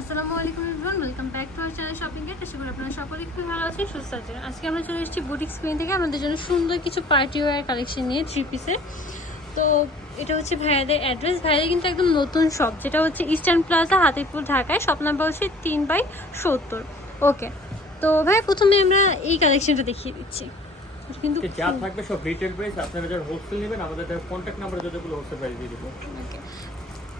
আসসালামু আলাইকুম everyone welcome back to our channel shopping gate আশা করি আপনারা সকলে খুব ভালো আছেন সুস্থ আছেন। আজকে আমরা চলে এসেছি বুটিক স্ক্রিন থেকে আমাদের জন্য সুন্দর কিছু পার্টি ওয়্যার কালেকশন নিয়ে থ্রি পিসের তো এটা হচ্ছে ভাইয়াদের অ্যাড্রেস ভাইয়াদের কিন্তু একদম নতুন শপ যেটা হচ্ছে ইস্টার্ন প্লাজা হাতিপুর ঢাকায়। শপ নাম্বার হচ্ছে তিন বাই সত্তর। ওকে তো ভাই প্রথমে আমরা এই কালেকশনটা দেখিয়ে দিচ্ছি। কিন্তু যা থাকবে সব রিটেল প্রাইস আপনারা যারা হোলসেল নেবেন আমাদের কন্ট্যাক্ট নাম্বারে যতগুলো হোলসেল প্রাইস দিয়ে দেবো। Okay.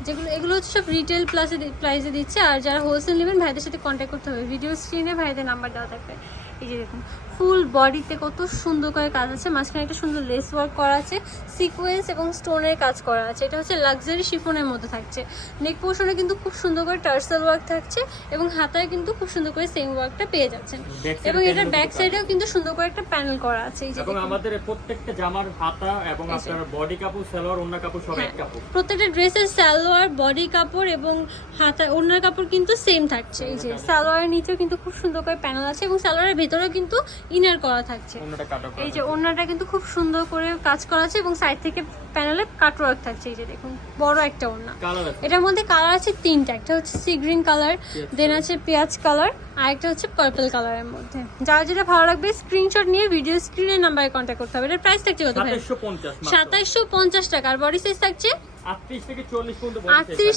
যেগুলো এগুলো হচ্ছে সব রিটেল প্লাসে প্রাইসে দিচ্ছে। আর যারা হোলসেল নেবেন, ভাইদের সাথে কন্ট্যাক্ট করতে হবে। ভিডিও স্ক্রিনে ভাইদের নাম্বার দেওয়া থাকবে। এই যে দেখুন ফুল বডিতে কত সুন্দর করে কাজ আছে মাঝখানে একটা সুন্দর লেস ওয়ার্ক করা আছে সিকোয়েন্স এবং স্টোনের কাজ করা আছে। এটা হচ্ছে লাক্সারি শিফনের মধ্যে থাকছে। নেক পোর্শনে কিন্তু খুব সুন্দর করে টার্সেল ওয়ার্ক থাকছে এবং হাতায় কিন্তু খুব সুন্দর করে সেম ওয়ার্কটা পেয়ে যাচ্ছেন। এবং এটার ব্যাক। সাইডেও কিন্তু সুন্দর করে একটা প্যানেল করা আছে এই যে এবং আমাদের প্রত্যেকটা জামার হাতা এবং আপনার বডি কাপড় সালোয়ার অন্য কাপড় সব হ্যাঁ, এক কাপড়। প্রত্যেকটা ড্রেসের সালোয়ার বডি কাপড় এবং হাতা ওড়নার কাপড় কিন্তু সেম থাকছে এই যে। সালোয়ারের নিচেও কিন্তু খুব সুন্দর করে প্যানেল আছে এবং সালোয়ারের ভেতরেও কিন্তু ইনার করা থাকছে। এই যে ওড়নাটা কিন্তু খুব সুন্দর করে কাজ করা আছে এবং সাইড থেকে প্যানেলে কাটওয়ার্ক থাকছে। এই যে দেখুন বড় একটা ওড়না। এটার মধ্যে কালার আছে তিনটা। একটা হচ্ছে সি গ্রিন কালার দেন আছে পেঁয়াজ কালার আর একটা হচ্ছে পার্পল কালারের মধ্যে। যার যেটা ভালো লাগবে স্ক্রিনশট নিয়ে ভিডিও স্ক্রিনের নাম্বারে কন্ট্যাক্ট করতে হবে। এটার প্রাইস থাকছে কত ভাই? সাতাশশো পঞ্চাশ সাতাইশশো পঞ্চাশ টাকা। আর বডি সাইজ থাকছে? আটত্রিশ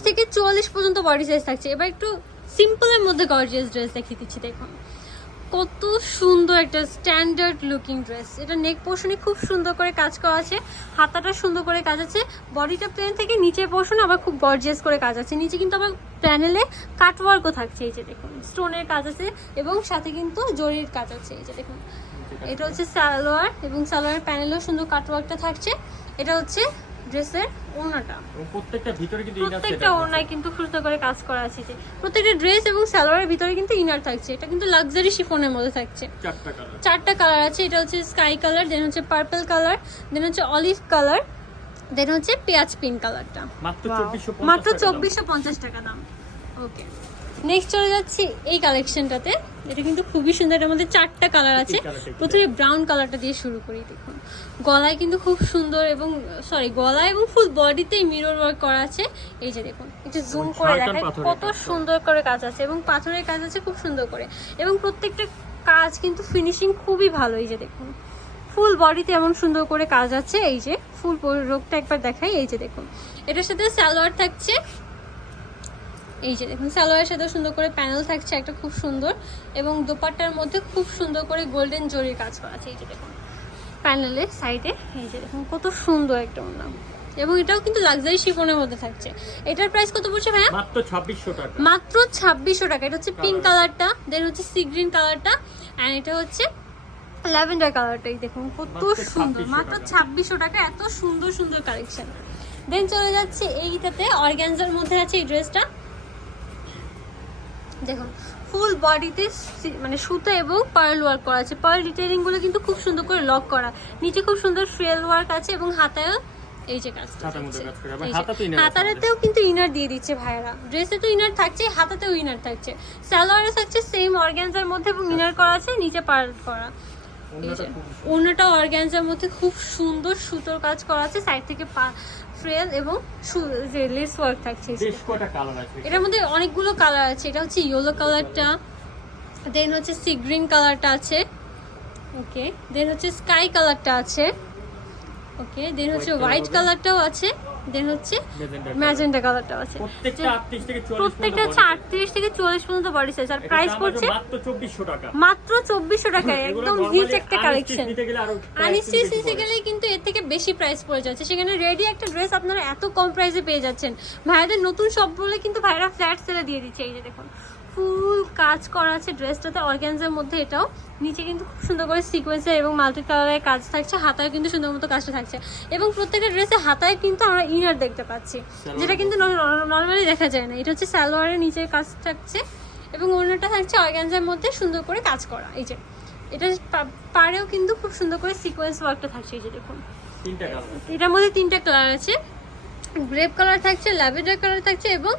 থেকে চল্লিশ পর্যন্ত বডি সাইজ থাকছে। এবার একটু সিম্পলের মধ্যে গর্জিয়াস ড্রেস দেখিয়ে দিচ্ছি দেখুন। কত সুন্দর একটা স্ট্যান্ডার্ড লুকিং ড্রেস এটা নেক পোর্শনে খুব সুন্দর করে কাজ করা আছে, হাতাটা সুন্দর করে কাজ আছে বডিটা প্লেন থেকে নিচের পোর্শনে আবার খুব গর্জিয়াস করে কাজ আছে। নিচে কিন্তু আবার প্যানেলে কাটওয়ার্কও থাকছে, এই যে দেখুন স্টোনের কাজ আছে এবং সাথে কিন্তু জরির কাজ আছে, এই যে দেখুন। এটা হচ্ছে সালোয়ার এবং সালোয়ারের প্যানেলেও সুন্দর কাটওয়ার্কটা থাকছে। এটা হচ্ছে ড্রেসের ওড়নাটা। প্রত্যেকটা ভিতরে কিন্তু প্রত্যেকটা। ওড়নায় কিন্তু সুন্দর করে কাজ করা আছে যে প্রত্যেকটা ড্রেস এবং সালোয়ারের ভিতরে কিন্তু ইনার থাকছে। এটা কিন্তু লাক্সারি শিফনের মধ্যে থাকছে। চারটা কালার চারটা কালার আছে। এটা হচ্ছে স্কাই কালার দেন হচ্ছে পার্পল কালার দেন হচ্ছে অলিভ কালার দেন হচ্ছে পেঁয়াজ পিঙ্ক কালারটা মাত্র চব্বিশশো পঞ্চাশ টাকা দাম। ওকে নেক্সট চলে যাচ্ছি এই কালেকশনটাতে এটা কিন্তু খুবই সুন্দর এটার মধ্যে চারটা কালার আছে। প্রথমে ব্রাউন কালারটা দিয়ে শুরু করি দেখুন। গলায় কিন্তু খুব সুন্দর এবং সরি গলায় এবং ফুল বডিতেই মিরর ওয়ার্ক করা আছে। এই যে দেখুন একটু জুম করে দেখায় কত সুন্দর করে কাজ আছে এবং পাথরের কাজ আছে খুব সুন্দর করে। এবং প্রত্যেকটা কাজ কিন্তু ফিনিশিং খুবই ভালো এই যে দেখুন। ফুল বডিতে এমন সুন্দর করে কাজ আছে এই যে। ফুল রোগটা একবার দেখাই এই যে দেখুন। এটার সাথে সালোয়ার থাকছে। এই যে দেখুন সালোয়ারের সাথে সুন্দর করে প্যানেল থাকছে একটা খুব সুন্দর। এবং দোপাট্টার মধ্যে খুব সুন্দর করে গোল্ডেন জরির কাজ করা আছে এই যে দেখুন। প্যানেলের সাইডে এই যে দেখুন কত সুন্দর একটা নাম এবং এটাও কিন্তু লাক্সারি শিফনের মধ্যে থাকছে। এটার প্রাইস কত পড়ছে ভাইয়া? মাত্র ছাব্বিশশো টাকা। মাত্র ছাব্বিশশো টাকা। এটা হচ্ছে পিঙ্ক কালারটা দেন হচ্ছে সি গ্রিন কালারটা অ্যান্ড এটা হচ্ছে ল্যাভেন্ডার কালারটাই দেখুন কত সুন্দর। মাত্র টাকা। ছাব্বিশশো টাকা এত সুন্দর সুন্দর কালেকশন দেন চলে যাচ্ছে এইটাতে অর্গ্যানজার মধ্যে আছে এই ড্রেসটা দেখুন ফুল বডিতে মানে সুতা এবং পার্ল ওয়ার্ক করা আছে। পার্ল ডিটেলিংগুলো কিন্তু খুব সুন্দর করে লক করা। নিচে খুব সুন্দর ফ্রেল ওয়ার্ক আছে এবং হাতায়ও এই যে কাজটা হাতাতেও হাতারেতেও কিন্তু ইনার দিয়ে দিচ্ছে ভাইরা ড্রেসে তো ইনার থাকছে হাতাতেও ইনার থাকছে। সালোয়ারে থাকছে সেম অর্গ্যানজার মধ্যে এবং ইনার করা আছে নিচে পার্ল করা। অন্যটা অর্গ্যানজার মধ্যে খুব সুন্দর সুতোর কাজ করা আছে সাইড থেকে ফ্রেল এবং যে লেস ওয়ার্ক থাকছে এটার মধ্যে অনেকগুলো কালার আছে। এটা হচ্ছে ইয়েলো কালারটা দেন হচ্ছে সি গ্রিন কালারটা আছে। ওকে দেন হচ্ছে স্কাই কালারটা আছে। ওকে দেন হচ্ছে হোয়াইট কালারটাও আছে। দেন হচ্ছে ম্যাজেন্টা কালারটাও আছে। প্রত্যেকটা হচ্ছে আটত্রিশ থেকে চল্লিশ পর্যন্ত বডি সাইজ আর প্রাইস পড়ছে মাত্র চব্বিশশো টাকা। টাকায়। একদম হিট একটা কালেকশন price নিতে গেলে কিন্তু এর থেকে বেশি প্রাইস পড়ে যাচ্ছে। সেখানে রেডি একটা ড্রেস আপনারা এত কম প্রাইসে পেয়ে যাচ্ছেন। ভাইয়াদের নতুন সব বলে কিন্তু ভাইরা ফ্ল্যাট সেলে দিয়ে দিচ্ছে। এই যে দেখুন ফুল কাজ করা আছে ড্রেসটাতে অর্গ্যানজার মধ্যে এটাও। নিচে কিন্তু খুব সুন্দর করে সিকোয়েন্সের এবং মাল্টি কালারের কাজ থাকছে। হাতায় কিন্তু সুন্দর মতো কাজটা থাকছে। এবং প্রত্যেকটা ড্রেসে হাতায় কিন্তু আমরা ইনার দেখতে পাচ্ছি। যেটা কিন্তু নর্মালি দেখা যায় না। এটা হচ্ছে সালোয়ারের নিচের কাজ থাকছে। এবং অন্যটা থাকছে অর্গ্যানজার মধ্যে সুন্দর করে কাজ করা। এই যে এটা পা- পাড়েও কিন্তু খুব সুন্দর করে সিকোয়েন্স ওয়ার্কটা থাকছে। এই যে দেখুন। এটার মধ্যে তিনটা কালার আছে। গ্রেপ কালার থাকছে ল্যাভেন্ডার কালার থাকছে এবং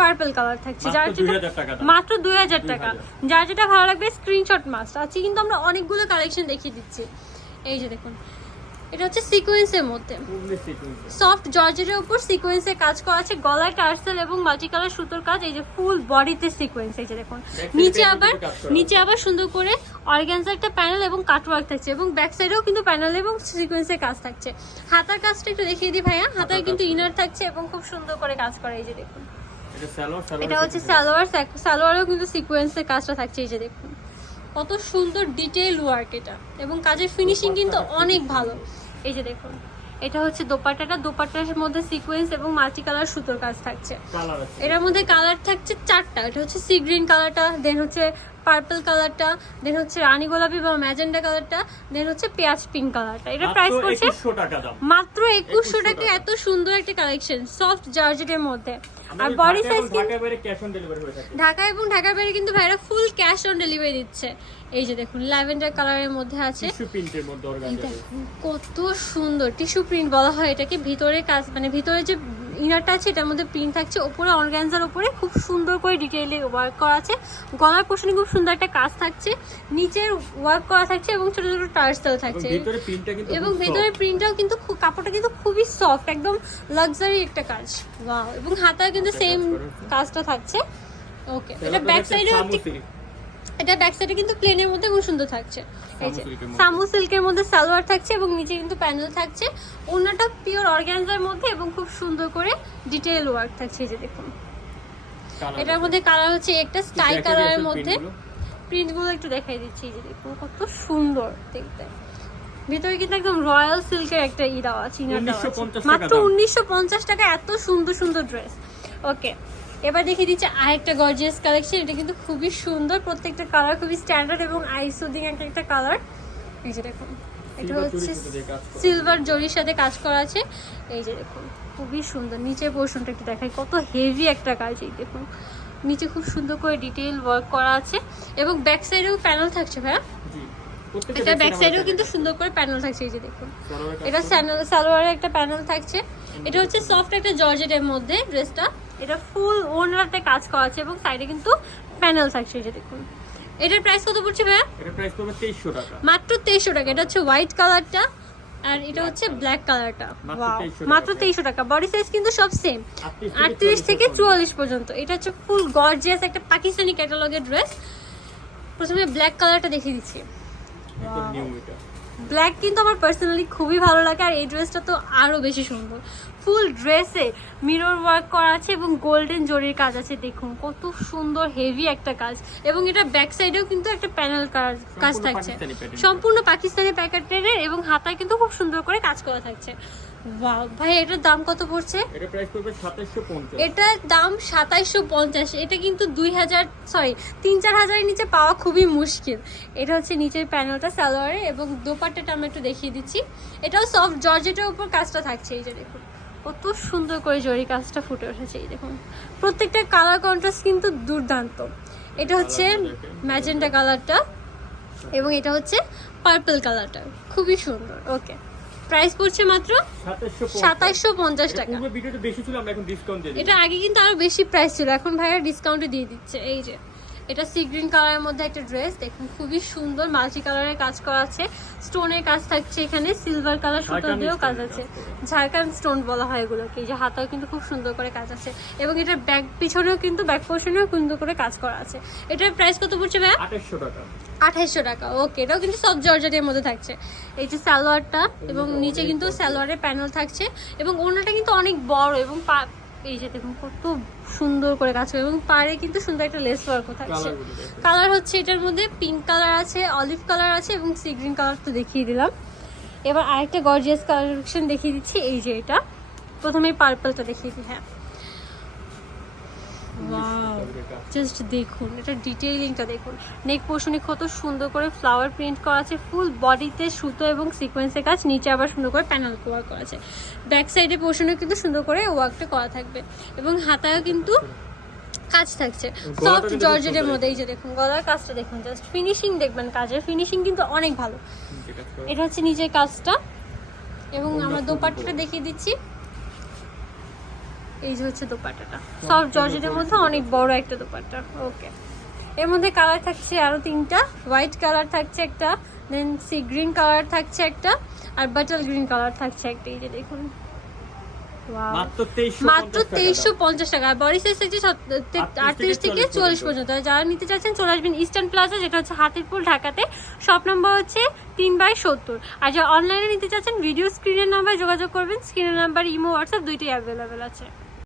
পার্পল কালার থাকছে। যার যেটা মাত্র দুই হাজার টাকা। যার যেটা ভালো লাগবে স্ক্রিনশট মাস্ট আছে কিন্তু আমরা অনেকগুলো কালেকশন দেখিয়ে দিচ্ছি। এই যে দেখুন। এটা হচ্ছে সিকোয়েন্সের মধ্যে। সফট জর্জেটের উপর সিকোয়েন্সে কাজ করা আছে। গলায় টার্সেল এবং মাল্টি কালার সুতোর কাজ। এই যে ফুল বডিতে সিকোয়েন্স এই যে দেখুন। নিচে আবার নিচে আবার সুন্দর করে অর্গ্যানজা একটা প্যানেল এবং কাটওয়ার্ক থাকছে এবং ব্যাক সাইডেও কিন্তু প্যানেল এবং সিকোয়েন্সের কাজ থাকছে। হাতার কাজটা একটু দেখিয়ে দিই ভাইয়া। হাতায় কিন্তু ইনার থাকছে এবং খুব সুন্দর করে কাজ করে এই যে দেখুন। এটা সালোয়ার সালোয়ার এটা হচ্ছে সালোয়ার সালোয়ারেও কিন্তু সিকোয়েন্সের কাজটা থাকছে এই যে দেখুন। কত সুন্দর ডিটেল ওয়ার্ক এটা। এবং কাজের ফিনিশিং কিন্তু অনেক ভালো। এই যে দেখুন। এটা হচ্ছে দোপাট্টাটা। দোপাট্টার মধ্যে সিকোয়েন্স এবং মাল্টি কালার সুতোর কাজ থাকছে। এটার মধ্যে কালার থাকছে চারটা। এটা হচ্ছে সি গ্রিন কালারটা দেন হচ্ছে পার্পল কালারটা দেন হচ্ছে রানী গোলাপি বা ম্যাজেন্ডা কালারটা দেন হচ্ছে পেঁয়াজ পিঙ্ক কালারটা এটা প্রাইস পড়ছে 2100 টাকা দাম। মাত্র একুশশো টাকা। এত সুন্দর একটা কালেকশন সফট জার্জেটের মধ্যে। আর বডি সাইজ ঢাকা এবং ঢাকার বাইরে কিন্তু ভাইরা ফুল ক্যাশ অন ডেলিভারি দিচ্ছে। এই যে দেখুন ল্যাভেন্ডার কালারের মধ্যে আছে। কত সুন্দর টিস্যু প্রিন্ট বলা হয়। এটাকে ভিতরে কাজ মানে ভিতরে যে ইনারটা আছে এটার মধ্যে প্রিন্ট থাকছে ওপরে অর্গানজার ওপরে খুব সুন্দর করে ডিটেইলে ওয়ার্ক করা আছে গলার পোর্শনে খুব সুন্দর একটা কাজ থাকছে নিচের ওয়ার্ক করা থাকছে এবং ছোট ছোট টার্সেল এবং থাকছে এবং ভেতরে। প্রিন্টটাও কিন্তু কাপড়টা কিন্তু খুবই সফট একদম লাক্সারি একটা কাজ এবং হাতায় কিন্তু সেম আছে। কাজটা থাকছে ওকে এটা ব্যাক সাইডেও। এটা ব্যাক সাইডে কিন্তু প্লেনের মধ্যে খুব সুন্দর থাকছে। এই যে সামু সিল্কের মধ্যে সালোয়ার থাকছে এবং নিচে কিন্তু প্যানেল থাকছে। ওনাটা পিওর অর্গানজার মধ্যে এবং খুব সুন্দর করে ডিটেইল ওয়ার্ক থাকছে এই যে দেখুন। এটার মধ্যে কালার হচ্ছে একটা স্কাই কালারের মধ্যে। প্রিন্টগুলো একটু দেখাই দিচ্ছি এই যে দেখুন কত সুন্দর দেখতে। ভিতরে কিন্তু একদম রয়্যাল সিল্কের একটা ই দেওয়া আছে ইনার দেওয়া আছে। 1950 টাকা মাত্র। উনিশশো পঞ্চাশ টাকা এত সুন্দর সুন্দর ড্রেস ওকে এবার দেখিয়ে দিচ্ছি আরেকটা গর্জিয়াস কালেকশন এটা কিন্তু খুবই সুন্দর। প্রত্যেকটা কালার খুবই স্ট্যান্ডার্ড এবং আই সুদিং একটা একটা কালার এই যে দেখুন এটা হচ্ছে। সিলভার জরির সাথে কাজ করা আছে। এই যে দেখুন খুবই সুন্দর। নিচের পোর্শনটা একটু দেখাই কত হেভি একটা কাজ এই দেখুন। নিচে খুব সুন্দর করে ডিটেইল ওয়ার্ক করা আছে। এবং ব্যাক সাইডেও প্যানেল থাকছে ভাইয়া। এটা ব্যাক সাইডেও কিন্তু সুন্দর করে প্যানেল থাকছে এই যে দেখুন। এটা সালোয়ারের একটা প্যানেল থাকছে। এটা হচ্ছে সফট একটা জর্জেটের মধ্যে ড্রেসটা এটা ফুল ওনারতে কাজ করা আছে এবং সাইডে কিন্তু প্যানেল থাকছে এই যে দেখুন। এটার প্রাইস কত পড়ছে ভাইয়া? এটা প্রাইস পড়বে 2300 টাকা। মাত্র তেইশশো টাকা। এটা হচ্ছে হোয়াইট কালারটা আর এটা হচ্ছে ব্ল্যাক কালারটা মাত্র 2300 টাকা মাত্র তেইশশো টাকা। বডি সাইজ কিন্তু সব সেম 38 আটত্রিশ থেকে 44 চুয়াল্লিশ পর্যন্ত। এটা হচ্ছে ফুল গর্জিয়াস একটা পাকিস্তানি ক্যাটালগের ড্রেস প্রথমে ব্ল্যাক কালারটা দেখিয়ে দিচ্ছি। নিউ এটা ব্ল্যাক কিন্তু আমার পার্সোনালি খুবই ভালো লাগে আর এই ড্রেসটা তো আরও বেশি সুন্দর। ফুল ড্রেসে মিরর ওয়ার্ক করা আছে এবং গোল্ডেন জরির কাজ আছে দেখুন কত সুন্দর হেভি একটা কাজ। এবং এটা ব্যাক সাইডেও কিন্তু একটা প্যানেল কাজ থাকছে। সম্পূর্ণ পাকিস্তানি প্যাকেটের এবং হাতায় কিন্তু খুব সুন্দর করে কাজ করা থাকছে। ভাই এটার দাম কত পড়ছে? এটা প্রাইস পড়বে 2750 এটার দাম সাতাইশশো পঞ্চাশ। এটা কিন্তু দুই হাজার সরি তিন চার হাজারের নিচে পাওয়া খুবই মুশকিল। এটা হচ্ছে নিচের প্যানেলটা সালোয়ারে এবং দোপাট্টাটা আমরা একটু দেখিয়ে দিচ্ছি। এটাও সফট জর্জেটের উপর কাজটা থাকছে এই যে দেখুন। কত সুন্দর করে জরি কাজটা ফুটে উঠেছে এই দেখুন। প্রত্যেকটা কালার কন্ট্রাস্ট কিন্তু দুর্দান্ত। এটা হচ্ছে ম্যাজেন্টা কালারটা এবং এটা হচ্ছে পার্পল কালারটা খুবই সুন্দর ওকে প্রাইস পড়ছে মাত্র 2750 সাতাইশশো পঞ্চাশ টাকা। পূর্বে ভিডিওতে বেশি ছিল আমরা এখন ডিসকাউন্ট দিয়ে দিই এটা আগে কিন্তু আরও বেশি প্রাইস ছিল এখন ভাইয়া ডিসকাউন্টে দিয়ে দিচ্ছে এই যে। এটা সি গ্রিন কালারের মধ্যে একটা ড্রেস দেখুন খুবই সুন্দর মাল্টি কালারের কাজ করা আছে। স্টোনের কাজ থাকছে এখানে। সিলভার কালার সুতো দিয়েও কাজ আছে। কাজ ঝাড়খান্ড স্টোন বলা হয় এগুলোকে। এই যে হাতাও কিন্তু খুব সুন্দর করে কাজ আছে। এবং এটার ব্যাক পিছনেও কিন্তু ব্যাক পোর্শনেও সুন্দর করে কাজ করা আছে। এটার প্রাইস কত পড়ছে ভাইয়া? 2800 টাকা। আঠাইশশো টাকা। ওকে এটাও কিন্তু সব জর্জেটের মধ্যে থাকছে। এই যে সালোয়ারটা এবং নিচে কিন্তু। সালোয়ারের প্যানেল থাকছে। এবং ওনাটা কিন্তু অনেক বড় এবং পা- এই যে দেখুন কত সুন্দর করে কাজ করে। এবং পাড়ে কিন্তু সুন্দর একটা লেস ওয়ার্কও থাকছে। কালার কালার হচ্ছে এটার মধ্যে পিঙ্ক কালার আছে অলিভ কালার আছে এবং সি গ্রিন কালার তো দেখিয়ে দিলাম। এবার আরেকটা গর্জিয়াস কালেকশন দেখিয়ে দিচ্ছি এই যে এটা। প্রথমে পার্পলটা দেখিয়ে দিই হ্যাঁ. জাস্ট দেখুন এটা ডিটেইলিংটা দেখুন। নেক পোর্শনে কত সুন্দর করে ফ্লাওয়ার প্রিন্ট করা আছে ফুল বডিতে সুতো এবং সিকোয়েন্সের কাজ নিচে আবার সুন্দর করে প্যানেল ওয়ার্ক করা আছে। ব্যাক সাইডে পোর্শনে কিন্তু সুন্দর করে ওয়ার্কটা করা থাকবে এবং হাতায়ও কিন্তু কাজ থাকছে। সফট জর্জেটের। মধ্যে এই যে দেখুন গলার কাজটা দেখুন জাস্ট ফিনিশিং দেখবেন কাজের। ফিনিশিং কিন্তু অনেক ভালো। এটা হচ্ছে নিচের কাজটা। এবং আমরা দোপাট্টাটা দেখিয়ে দিচ্ছি। এই যে হচ্ছে দোপাট্টাটা। সফট জর্জেটের মধ্যে অনেক বড় একটা দোপাট্টা। ওকে এর মধ্যে কালার থাকছে আরও তিনটা। হোয়াইট কালার থাকছে একটা দেন সি গ্রিন কালার থাকছে একটা আর বাটাল গ্রিন কালার থাকছে একটা। এই যে দেখুন. মাত্র তেইশশো পঞ্চাশ টাকা আর বডি সাইজ থাকছে আটত্রিশ থেকে চল্লিশ পর্যন্ত। যারা নিতে চাচ্ছেন চলে আসবেন ইস্টার্ন প্লাজা যেটা হচ্ছে হাতিরপুল ঢাকাতে। শপ নম্বর হচ্ছে তিন বাই সত্তর। আর যারা অনলাইনে নিতে চাচ্ছেন ভিডিও স্ক্রিনের নাম্বারে যোগাযোগ করবেন। স্ক্রিনের নাম্বার ইমো হোয়াটসঅ্যাপ দুইটাই অ্যাভেলেবেল আছে।